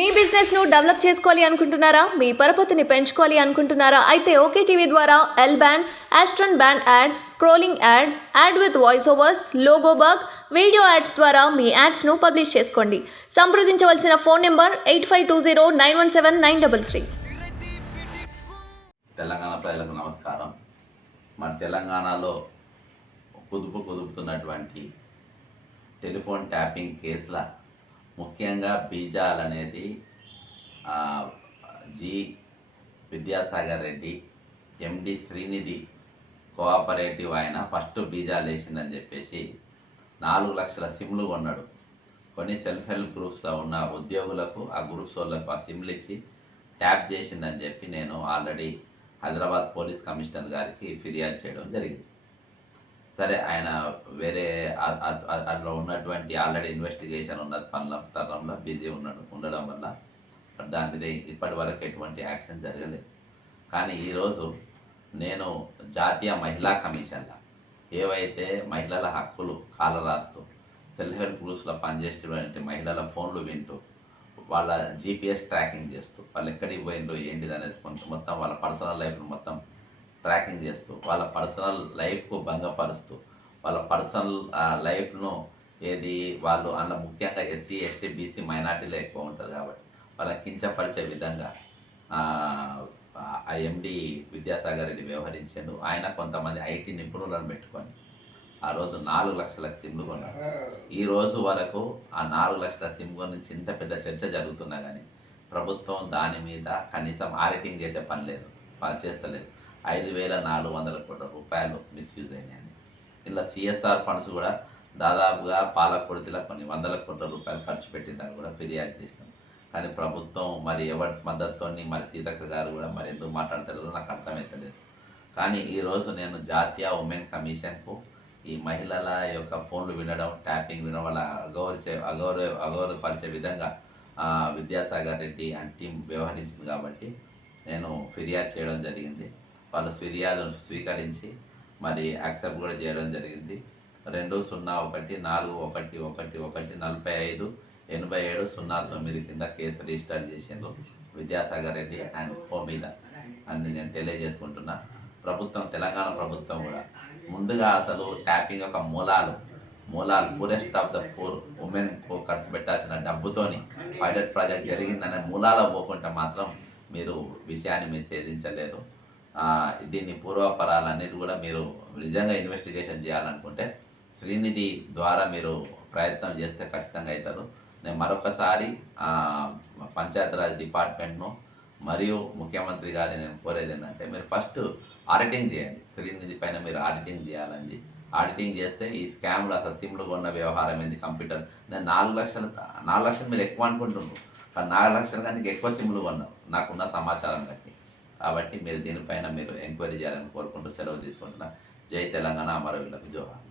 మీ business ను develop చేసుకోవాలి అనుకుంటున్నారా? మీ పరపతిని పెంచుకోవాలి అనుకుంటున్నారా? అయితే ఓకే టీవీ ద్వారా L band, Aston band ad, scrolling ad, ad with voice overs, logo bug, video ads ద్వారా మీ యాడ్స్ ను పబ్లిష్ చేసుకోండి. సంప్రదించవలసిన ఫోన్ నెంబర్ 8520917933. తెలంగాణ ప్రజలకు నమస్కారం. మన తెలంగాణలో కుదుపుతున్నటువంటి టెలిఫోన్ ట్యాపింగ్ కేసుల ముఖ్యంగా బీజాలు అనేది జి విద్యాసాగర్ రెడ్డి, ఎండి శ్రీనిధి కోఆపరేటివ్ ఆయన ఫస్ట్ బీజాలు వేసిందని చెప్పేసి 4 లక్షల సిమ్లు కొన్నాడు. కొన్ని సెల్ఫ్ హెల్ప్ గ్రూప్స్లో ఉన్న ఉద్యోగులకు ఆ గ్రూప్స్ వాళ్ళకు ఆ సిమ్లు ఇచ్చి ట్యాప్ చేసిందని చెప్పి నేను ఆల్రెడీ హైదరాబాద్ పోలీస్ కమిషనర్ గారికి ఫిర్యాదు చేయడం జరిగింది. సరే, ఆయన వేరే అందులో ఉన్నటువంటి ఆల్రెడీ ఇన్వెస్టిగేషన్ ఉన్న పనుల తరంలో బిజీ ఉండడం వల్ల దాని మీద ఇప్పటి వరకు ఎటువంటి యాక్షన్ జరగలేదు. కానీ ఈరోజు నేను జాతీయ మహిళా కమిషన్లో ఏవైతే మహిళల హక్కులు కాలరాస్తూ సెల్ఫ్ హెల్ప్ గ్రూప్స్లో పనిచేసేటువంటి మహిళల ఫోన్లు వింటూ వాళ్ళ జీపీఎస్ ట్రాకింగ్ చేస్తూ వాళ్ళు ఎక్కడికి పోయిండ్రు ఏంటిది అనేది మొత్తం వాళ్ళ పర్సనల్ లైఫ్ను మొత్తం ట్రాకింగ్ చేస్తూ వాళ్ళ పర్సనల్ లైఫ్కు భంగపరుస్తూ వాళ్ళ పర్సనల్ లైఫ్ను వాళ్ళు అందులో ముఖ్యంగా ఎస్సీ, ఎస్టీ, బీసీ మైనార్టీలో ఎక్కువ ఉంటారు కాబట్టి వాళ్ళని కించపరిచే విధంగా ఆ ఎండి విద్యాసాగర్ రెడ్డి వ్యవహరించాడు. ఆయన కొంతమంది ఐటీ నిపుణులను పెట్టుకొని ఆ రోజు 4 లక్షల సిమ్లు కొన్నాడు. ఈ రోజు వరకు ఆ 4 లక్షల సిమ్ గురించి ఇంత పెద్ద చర్చ జరుగుతున్నా కానీ ప్రభుత్వం దాని మీద కనీసం ఆడిటింగ్ చేసే పని లేదు, చేస్తలేదు. 5,400 కోట్ల రూపాయలు మిస్యూజ్ అయినాయని ఇలా సిఎస్ఆర్ ఫండ్స్ కూడా దాదాపుగా పాలకొడితిలో కొన్ని 100 కోట్ల రూపాయలు ఖర్చు పెట్టిందని కూడా ఫిర్యాదు చేసినాం. కానీ ప్రభుత్వం మరి ఎవరి మద్దతుతో మరి సీతక్క గారు కూడా మరి ఎందుకు మాట్లాడతారో నాకు అర్థమవుతలేదు. కానీ ఈరోజు నేను జాతీయ ఉమెన్ కమిషన్కు ఈ మహిళల యొక్క ఫోన్లు వినడం, ట్యాపింగ్ వినడం వల్ల అగౌరవపరిచే విధంగా విద్యాసాగర్ రెడ్డి అండ్ టీం వ్యవహరించింది కాబట్టి నేను ఫిర్యాదు చేయడం జరిగింది. వాళ్ళు ఫిర్యాదును స్వీకరించి మరి యాక్సెప్ట్ కూడా చేయడం జరిగింది. 201411458709 కింద కేసు రిజిస్టర్ చేసిండ్రు విద్యాసాగర్ రెడ్డి అండ్ కో మీద అని నేను తెలియజేసుకుంటున్నా. తెలంగాణ ప్రభుత్వం కూడా ముందుగా అసలు ట్యాపింగ్ యొక్క మూలాలు poorest of the poor women ఖర్చు పెట్టాల్సిన డబ్బుతోని పైలట్ ప్రాజెక్ట్ జరిగిందనే మూలాలు పోకుండా మాత్రం మీరు విషయాన్ని మీరు ఛేదించలేదు. దీన్ని పూర్వపరాలన్నిటి కూడా మీరు నిజంగా ఇన్వెస్టిగేషన్ చేయాలనుకుంటే శ్రీనిధి ద్వారా మీరు ప్రయత్నం చేస్తే ఖచ్చితంగా అవుతారు. నేను మరొకసారి పంచాయతీరాజ్ డిపార్ట్మెంట్ను మరియు ముఖ్యమంత్రి గారిని నేను కోరేది ఏంటంటే మీరు ఫస్ట్ ఆడిటింగ్ చేయండి. శ్రీనిధి పైన మీరు ఆడిటింగ్ చేయాలండి. ఆడిటింగ్ చేస్తే ఈ స్కామ్లు అసలు సిమ్లు కొన్న వ్యవహారం ఏంది, కంప్యూటర్ నేను 4 లక్షలు మీరు ఎక్కువ అనుకుంటున్నారు, కానీ 4 లక్షల కానీ ఎక్కువ సిమ్లు కొన్నావు నాకున్న సమాచారం బట్టి. కాబట్టి మీరు దీనిపైన మీరు ఎంక్వైరీ చేయాలని కోరుకుంటూ సెలవు తీసుకుంటున్నా. జై తెలంగాణ, అమరవీరులకు జోహార్.